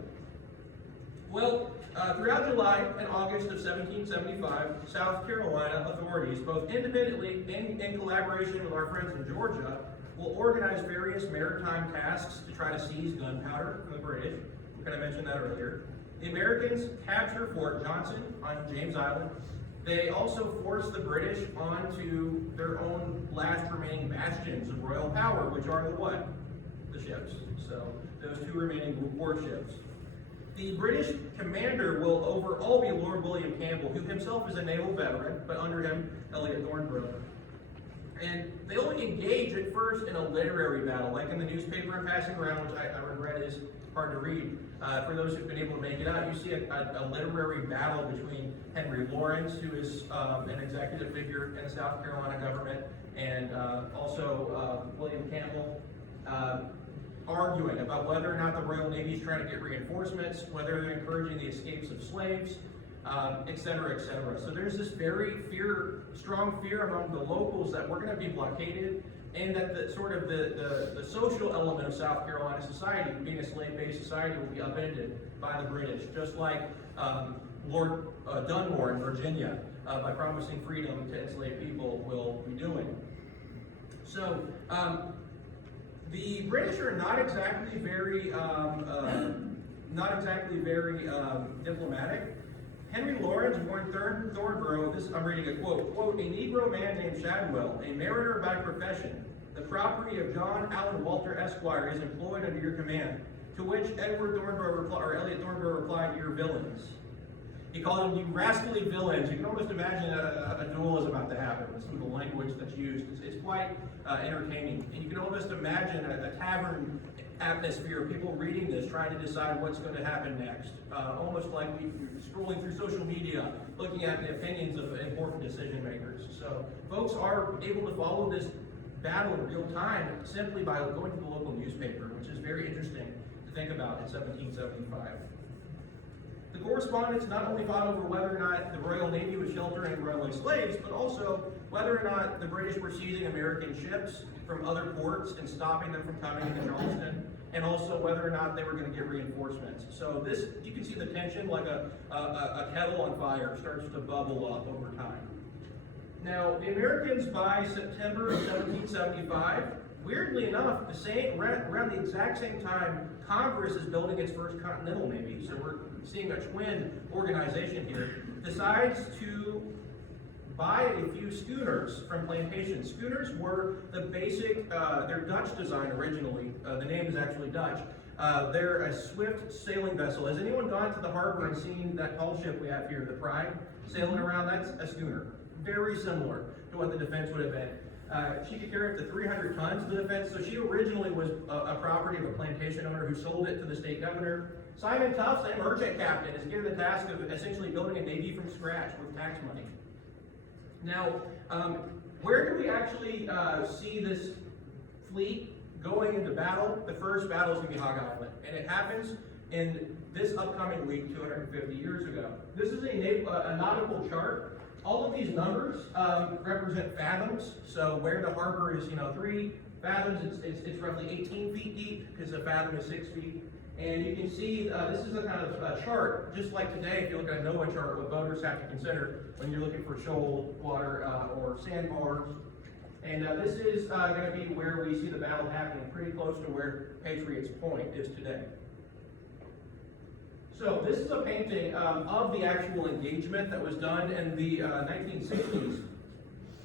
Well, throughout July and August of 1775, South Carolina authorities, both independently and in collaboration with our friends in Georgia, will organize various maritime tasks to try to seize gunpowder from the British. I mentioned that earlier. The Americans capture Fort Johnson on James Island. They also force the British onto their own last remaining bastions of royal power, which are the what? The ships. So those two remaining warships. The British commander will overall be Lord William Campbell, who himself is a naval veteran, but under him, Elliot Thornborough. And they only engage at first in a literary battle, like in the newspaper I'm passing around, which I regret is hard to read. For those who've been able to make it out, you see a literary battle between Henry Lawrence, who is an executive figure in the South Carolina government, and also William Campbell, arguing about whether or not the Royal Navy is trying to get reinforcements, whether they're encouraging the escapes of slaves, et cetera, et cetera. So there's this very strong fear among the locals that we're going to be blockaded, and that the social element of South Carolina society, being a slave-based society, will be upended by the British, just like Lord Dunmore in Virginia, by promising freedom to enslaved people, will be doing. So the British are not exactly very diplomatic. Henry Lawrence warned Thornborough, I'm reading a quote, "A Negro man named Shadwell, a mariner by profession, the property of John Allen Walter Esquire, is employed under your command. To which Elliot Thornborough replied, "You're villains." He called them, "You rascally villains." You can almost imagine a duel is about to happen with some of the language that's used. It's quite entertaining. And you can almost imagine a tavern atmosphere, people reading this, trying to decide what's going to happen next. Almost like we're scrolling through social media, looking at the opinions of important decision makers. So folks are able to follow this battle in real time simply by going to the local newspaper, which is very interesting to think about in 1775. The correspondents not only fought over whether or not the Royal Navy was sheltering runaway slaves, but also whether or not the British were seizing American ships from other ports and stopping them from coming into Charleston, and also whether or not they were going to get reinforcements. So this, you can see the tension like a kettle on fire starts to bubble up over time. Now, the Americans by September of 1775, weirdly enough, around the exact same time, Congress is building its first Continental Navy. So we're seeing a twin organization here, decides to buy a few schooners from plantations. Schooners were the basic, they're Dutch design originally. The name is actually Dutch. They're a swift sailing vessel. Has anyone gone to the harbor and seen that tall ship we have here, the Pride, sailing around? That's a schooner. Very similar to what the Defense would have been. She could carry up to 300 tons, the Defense. So she originally was a property of a plantation owner who sold it to the state governor. Simon Tufts, a merchant captain, is given the task of essentially building a navy from scratch with tax money. Now, where do we actually see this fleet going into battle? The first battle is going to be Hog Island, and it happens in this upcoming week 250 years ago. This is a nautical chart. All of these numbers represent fathoms. So where the harbor is, 3 fathoms, it's roughly 18 feet deep because a fathom is 6 feet. And you can see this is a kind of chart, just like today, if you look at a NOAA chart, what boaters have to consider when you're looking for shoal water or sandbars. And this is going to be where we see the battle happening, pretty close to where Patriots Point is today. So this is a painting of the actual engagement that was done in the 1960s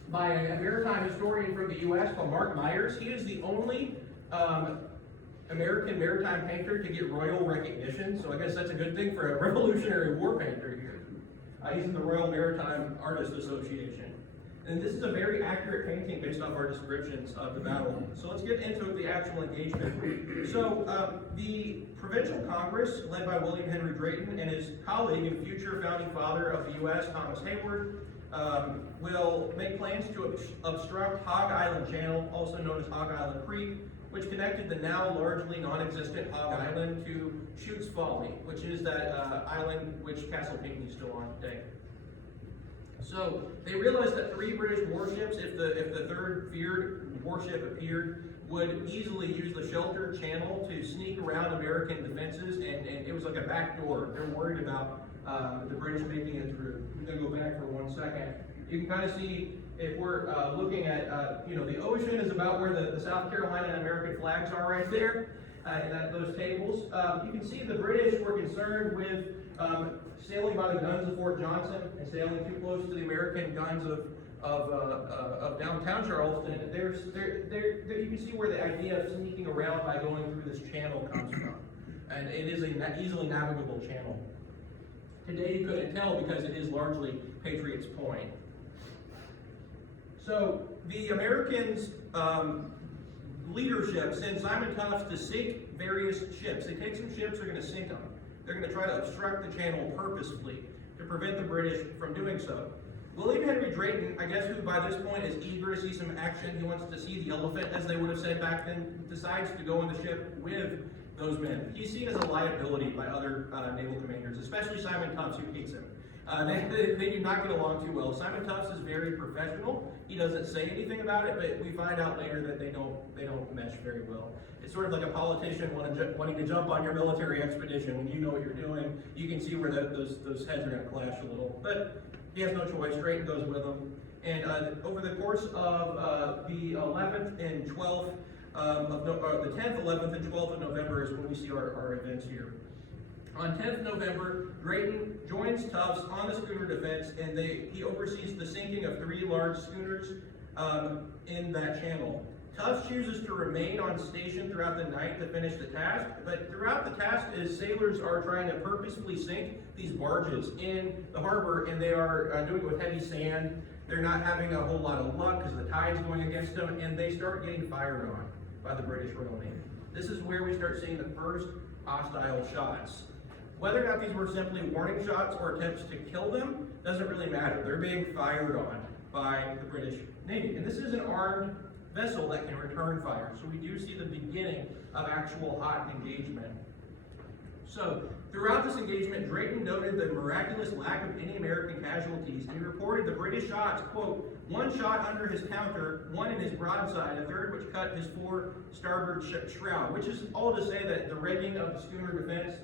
by a maritime historian from the U.S. called Mark Myers. He is the only American maritime painter to get royal recognition, so I guess that's a good thing for a Revolutionary War painter here. He's in the Royal Maritime Artists Association. And this is a very accurate painting based off our descriptions of the battle. So let's get into the actual engagement. So the Provincial Congress, led by William Henry Drayton and his colleague and future founding father of the U.S., Thomas Hayward, will make plans to obstruct Hog Island Channel, also known as Hog Island Creek, which connected the now largely non-existent Hog Island to Chutes Folly, which is that island which Castle Pinckney is still on today. So they realized that 3 British warships, if the third feared warship appeared, would easily use the shelter channel to sneak around American defenses, and it was like a back door. They're worried about the British making it through. I'm going to go back for 1 second. You can kind of see, if we're looking at, the ocean is about where the South Carolina and American flags are right there, at those tables. You can see the British were concerned with sailing by the guns of Fort Johnson and sailing too close to the American guns of downtown Charleston. You can see where the idea of sneaking around by going through this channel comes from. And it is an easily navigable channel. Today you couldn't tell because it is largely Patriots Point. So the Americans' leadership sends Simon Tufts to sink various ships. They take some ships, they're going to sink them. They're going to try to obstruct the channel purposefully to prevent the British from doing so. William Henry Drayton, I guess, who by this point is eager to see some action, he wants to see the elephant, as they would have said back then, decides to go on the ship with those men. He's seen as a liability by other naval commanders, especially Simon Tufts, who hates him. They do not get along too well. Simon Tufts is very professional. He doesn't say anything about it, but we find out later that they don't mesh very well. It's sort of like a politician wanting to jump on your military expedition when you know what you're doing. You can see where those heads are going to clash a little. But he has no choice. Drayton goes with him. And over the course of the 11th and 12th, the 10th, 11th, and 12th of November is when we see our events here. On 10th November, Drayton joins Tufts on the schooner defense, and he oversees the sinking of 3 large schooners in that channel. Tufts chooses to remain on station throughout the night to finish the task, but throughout the task is sailors are trying to purposefully sink these barges in the harbor, and they are doing it with heavy sand. They're not having a whole lot of luck because the tide's going against them, and they start getting fired on by the British Royal Navy. This is where we start seeing the first hostile shots. Whether or not these were simply warning shots or attempts to kill them doesn't really matter. They're being fired on by the British Navy. And this is an armed vessel that can return fire. So we do see the beginning of actual hot engagement. So throughout this engagement, Drayton noted the miraculous lack of any American casualties, and he reported the British shots, quote, one shot under his counter, one in his broadside, a third which cut his fore starboard shroud, which is all to say that the rigging of the schooner Defense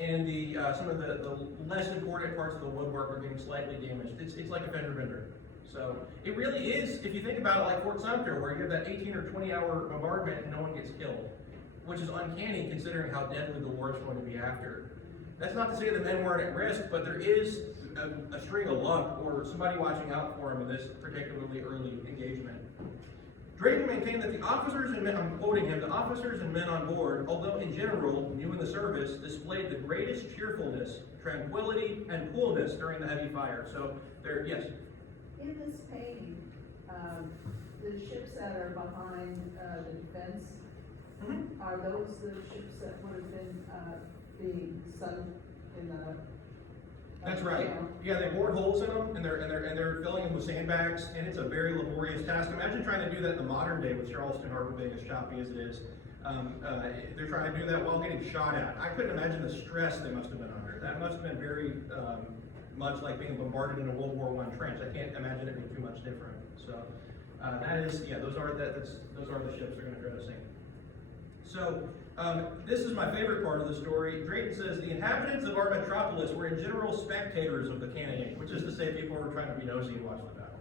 and the some of the less important parts of the woodwork are getting slightly damaged. It's like a fender bender. So it really is, if you think about it, like Fort Sumter, where you have that 18 or 20 hour bombardment and no one gets killed, which is uncanny considering how deadly the war is going to be after. That's not to say the men weren't at risk, but there is a string of luck or somebody watching out for them in this particularly early engagement. Drayton maintained that the officers and men, I'm quoting him, the officers and men on board, although in general new in the service, displayed the greatest cheerfulness, tranquility, and coolness during the heavy fire. So there, yes? In this painting, the ships that are behind the Defense, are those the ships that would have been being sunk in the? That's right. Yeah, they bored holes in them, and they're filling them with sandbags, and it's a very laborious task. Imagine trying to do that in the modern day with Charleston Harbor being as choppy as it is. They're trying to do that while getting shot at. I couldn't imagine the stress they must have been under. That must have been very much like being bombarded in a World War I trench. I can't imagine it being too much different. So that is, yeah, those are the ships they're going to try to sink. So this is my favorite part of the story. Drayton says, the inhabitants of our metropolis were in general spectators of the cannonade, which is to say people were trying to be nosy and watch the battle.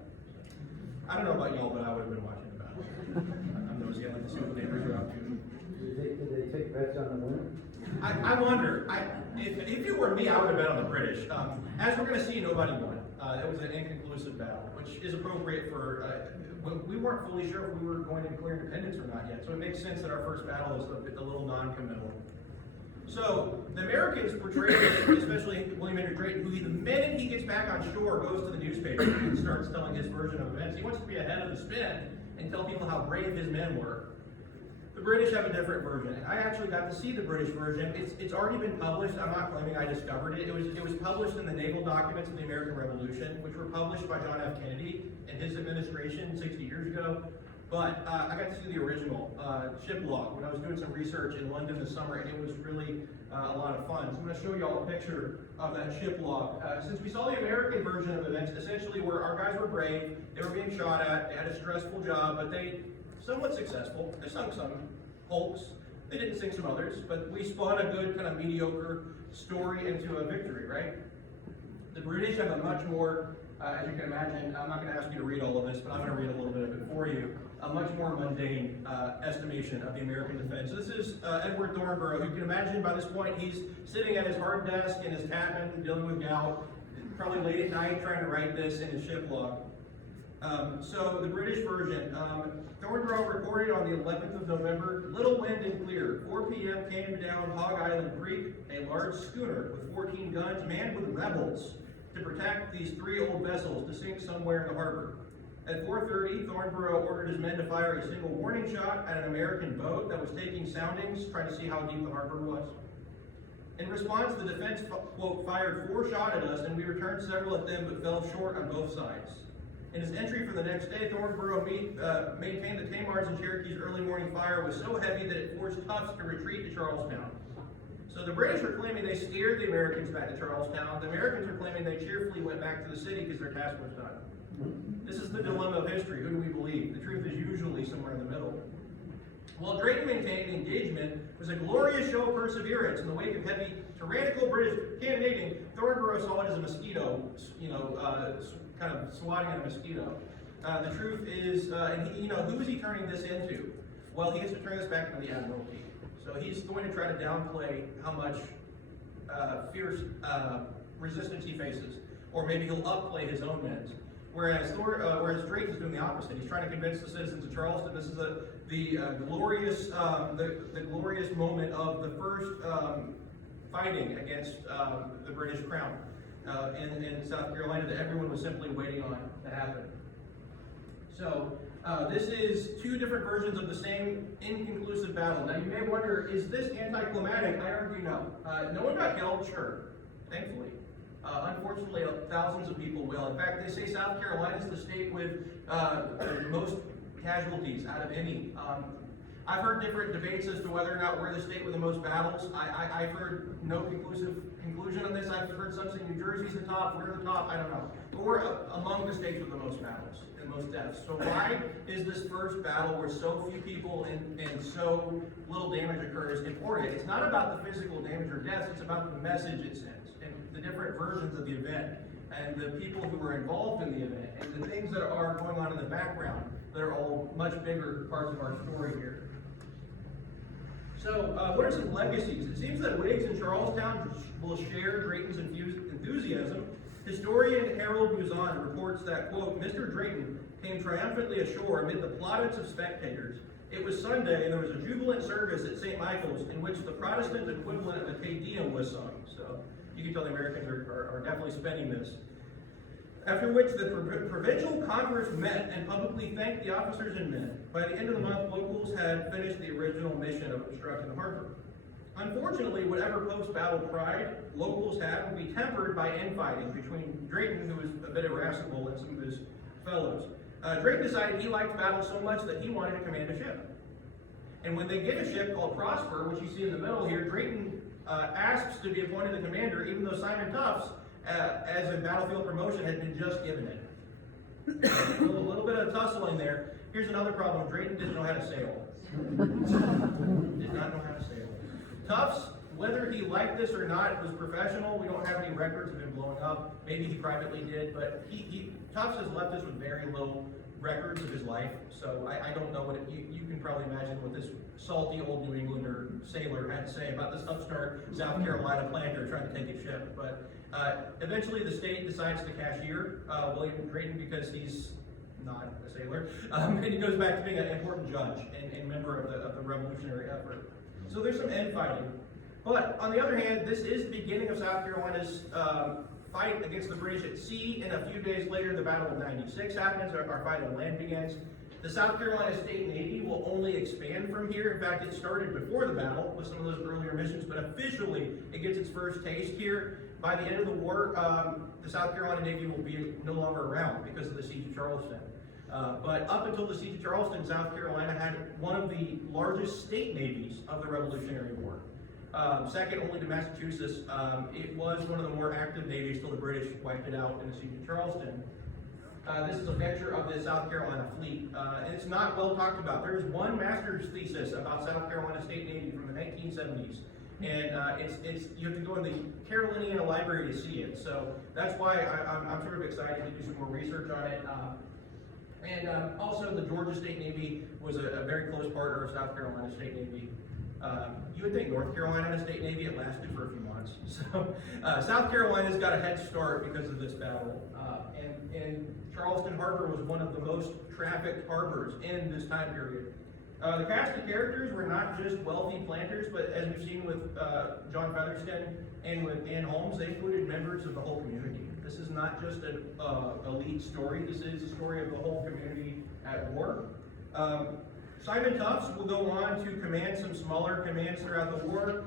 I don't know about y'all, but I would have been watching the battle. I'm nosy, I like to see what the neighbors are up to. Did they take bets on the winner? I wonder, if it were me, I would have bet on the British. As we're going to see, nobody won. It was an inconclusive battle, which is appropriate for, we weren't fully sure if we were going to declare independence or not yet, so it makes sense that our first battle is a little non-committal. So, the Americans portrayed, especially William Henry Drayton, who the minute he gets back on shore goes to the newspaper and starts telling his version of events. He wants to be ahead of the spin and tell people how brave his men were. The British have a different version, and I actually got to see the British version. It's already been published. I'm not claiming I discovered it. It was published in the Naval Documents of the American Revolution, which were published by John F. Kennedy in his administration 60 years ago. But I got to see the original ship log when I was doing some research in London this summer, and it was really a lot of fun. So I'm going to show you all a picture of that ship log. Since we saw the American version of events, essentially where our guys were brave, they were being shot at, they had a stressful job, but they somewhat successful. They sunk some hulks. They didn't sink some others, but we spun a good kind of mediocre story into a victory, right? The British have a much more, as you can imagine, I'm not going to ask you to read all of this, but I'm going to read a little bit of it for you, a much more mundane estimation of the American defense. This is Edward Thornborough. You can imagine by this point he's sitting at his hard desk in his cabin, dealing with gout, probably late at night trying to write this in his ship log. So the British version, Thornborough reported on the 11th of November, little wind and clear. 4 p.m. came down Hog Island Creek, a large schooner with 14 guns manned with rebels to protect these 3 old vessels to sink somewhere in the harbor. At 4:30, Thornborough ordered his men to fire a single warning shot at an American boat that was taking soundings, trying to see how deep the harbor was. In response, the defense, quote, fired 4 shots at us, and we returned several at them, but fell short on both sides. In his entry for the next day, Thornborough maintained that Tamar's and Cherokee's early morning fire was so heavy that it forced Tufts to retreat to Charlestown. So the British are claiming they steered the Americans back to Charlestown. The Americans are claiming they cheerfully went back to the city because their task was done. This is the dilemma of history. Who do we believe? The truth is usually somewhere in the middle. While Drayton maintained the engagement was a glorious show of perseverance in the wake of heavy, tyrannical British cannonading, Thornborough saw it as a mosquito, kind of swatting at a mosquito. The truth is, and he, who is he turning this into? Well, he has to turn this back into the Admiralty. So he's going to try to downplay how much fierce resistance he faces, or maybe he'll upplay his own men. Whereas Drayton's doing the opposite. He's trying to convince the citizens of Charleston this is the glorious moment of the first fighting against the British Crown in South Carolina that everyone was simply waiting on to happen. So this is two different versions of the same inconclusive battle. Now you may wonder, is this anticlimactic? I argue no. No one got killed, sure, thankfully. Unfortunately, thousands of people will. In fact, they say South Carolina is the state with the most casualties out of any. I've heard different debates as to whether or not we're the state with the most battles. I've heard no conclusion on this. I've heard some say New Jersey's the top, we're the top, I don't know. But we're among the states with the most battles and most deaths. So why is this first battle where so few people and so little damage occurs important? It's not about the physical damage or deaths, it's about the message it sends and the different versions of the event and the people who were involved in the event and the things that are going on in the background that are all much bigger parts of our story here. So, what are some legacies? It seems that Whigs in Charlestown will share Drayton's enthusiasm. Historian Harold Mouzon reports that, quote, Mr. Drayton came triumphantly ashore amid the plaudits of spectators. It was Sunday, and there was a jubilant service at St. Michael's in which the Protestant equivalent of the Te Deum was sung. So, you can tell the Americans are definitely spending this. After which the provincial congress met and publicly thanked the officers and men. By the end of the month, locals had finished the original mission of obstructing the harbor. Unfortunately, whatever post-battle pride locals had would be tempered by infighting between Drayton, who was a bit irascible, and some of his fellows. Drayton decided he liked battle so much that he wanted to command a ship. And when they get a ship called Prosper, which you see in the middle here, Drayton asks to be appointed the commander, even though Simon Tufts, as a battlefield promotion, had been just given it. A little bit of tussling there. Here's another problem. Drayton didn't know how to sail. Did not know how to sail. Tufts, whether he liked this or not, was professional. We don't have any records of him blowing up. Maybe he privately did, but Tufts has left us with very low records of his life. So I don't know what you can probably imagine what this salty old New Englander sailor had to say about this upstart South Carolina planter trying to take a ship. But eventually the state decides to cashier William Drayton because he's not a sailor, and he goes back to being an important judge and member of the revolutionary effort. So there's some infighting. But on the other hand, this is the beginning of South Carolina's fight against the British at sea, and a few days later the Battle of 96 happens, our fight on land begins. The South Carolina State Navy will only expand from here. In fact, it started before the battle with some of those earlier missions, but officially it gets its first taste here. By the end of the war, the South Carolina Navy will be no longer around because of the Siege of Charleston. But up until the Siege of Charleston, South Carolina had one of the largest state navies of the Revolutionary War. Second only to Massachusetts. It was one of the more active navies till the British wiped it out in the Siege of Charleston. This is a picture of the South Carolina fleet, and it's not well talked about. There is one master's thesis about South Carolina State Navy from the 1970s, and you have to go in the Caroliniana Library to see it. So that's why I'm sort of excited to do some more research on it. Also, the Georgia State Navy was a very close partner of South Carolina State Navy. You would think North Carolina had a state navy. It lasted for a few months. So South Carolina's got a head start because of this battle. And Charleston Harbor was one of the most trafficked harbors in this time period. The cast of characters were not just wealthy planters, but as we've seen with John Featherston and with Ann Holmes, they included members of the whole community. This is not just an elite story. This is a story of the whole community at war. Simon Tufts will go on to command some smaller commands throughout the war.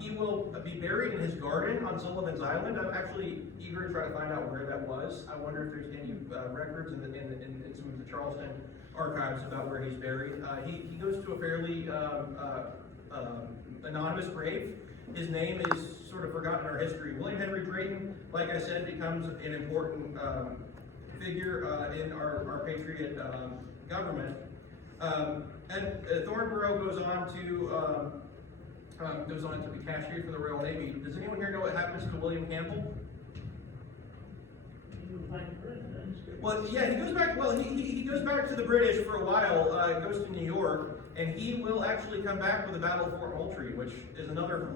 He will be buried in his garden on Sullivan's Island. I'm actually eager to try to find out where that was. I wonder if there's any records in some of the Charleston archives about where he's buried. He goes to a fairly anonymous grave. His name is sort of forgotten in our history. William Henry Drayton, like I said, becomes an important figure in our patriot government. And Thornborough goes on to be cashier for the Royal Navy. Does anyone here know what happens to William Campbell? Well, yeah, he goes back. Well, he goes back to the British for a while. Goes to New York, and he will actually come back with the Battle of Fort Moultrie, which is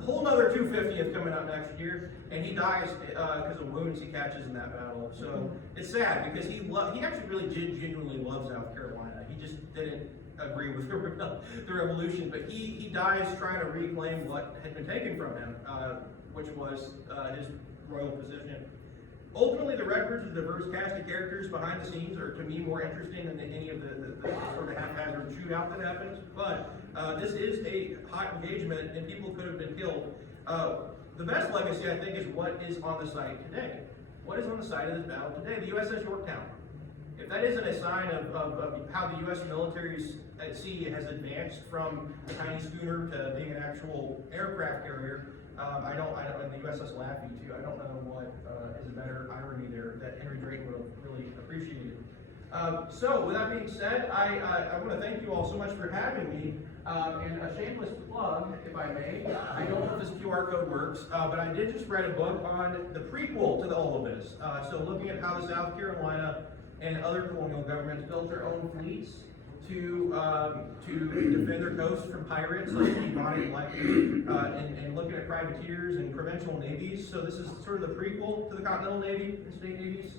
whole nother 250th coming up next year. And he dies because of wounds he catches in that battle. So it's sad because he actually really did genuinely love South Carolina. He just didn't agree with the revolution, but he dies trying to reclaim what had been taken from him, which was his royal position. Ultimately, the records of the diverse cast of characters behind the scenes are, to me, more interesting than any of the sort of haphazard shootout that happens. But this is a hot engagement, and people could have been killed. The best legacy, I think, is what is on the site today. What is on the site of this battle today? The USS Yorktown. If that isn't a sign of how the U.S. military at sea has advanced from a tiny schooner to being an actual aircraft carrier, and the USS Laffey too. I don't know what is a better irony there that Henry Drayton would have really appreciated. So with that being said, I want to thank you all so much for having me. And a shameless plug, if I may. I don't know if this QR code works, but I did just write a book on the prequel to all of this. So looking at how the South Carolina and other colonial governments built their own fleets to defend their coast from pirates like Peabody and Lightning, and looking at privateers and provincial navies. So this is sort of the prequel to the Continental Navy and state navies.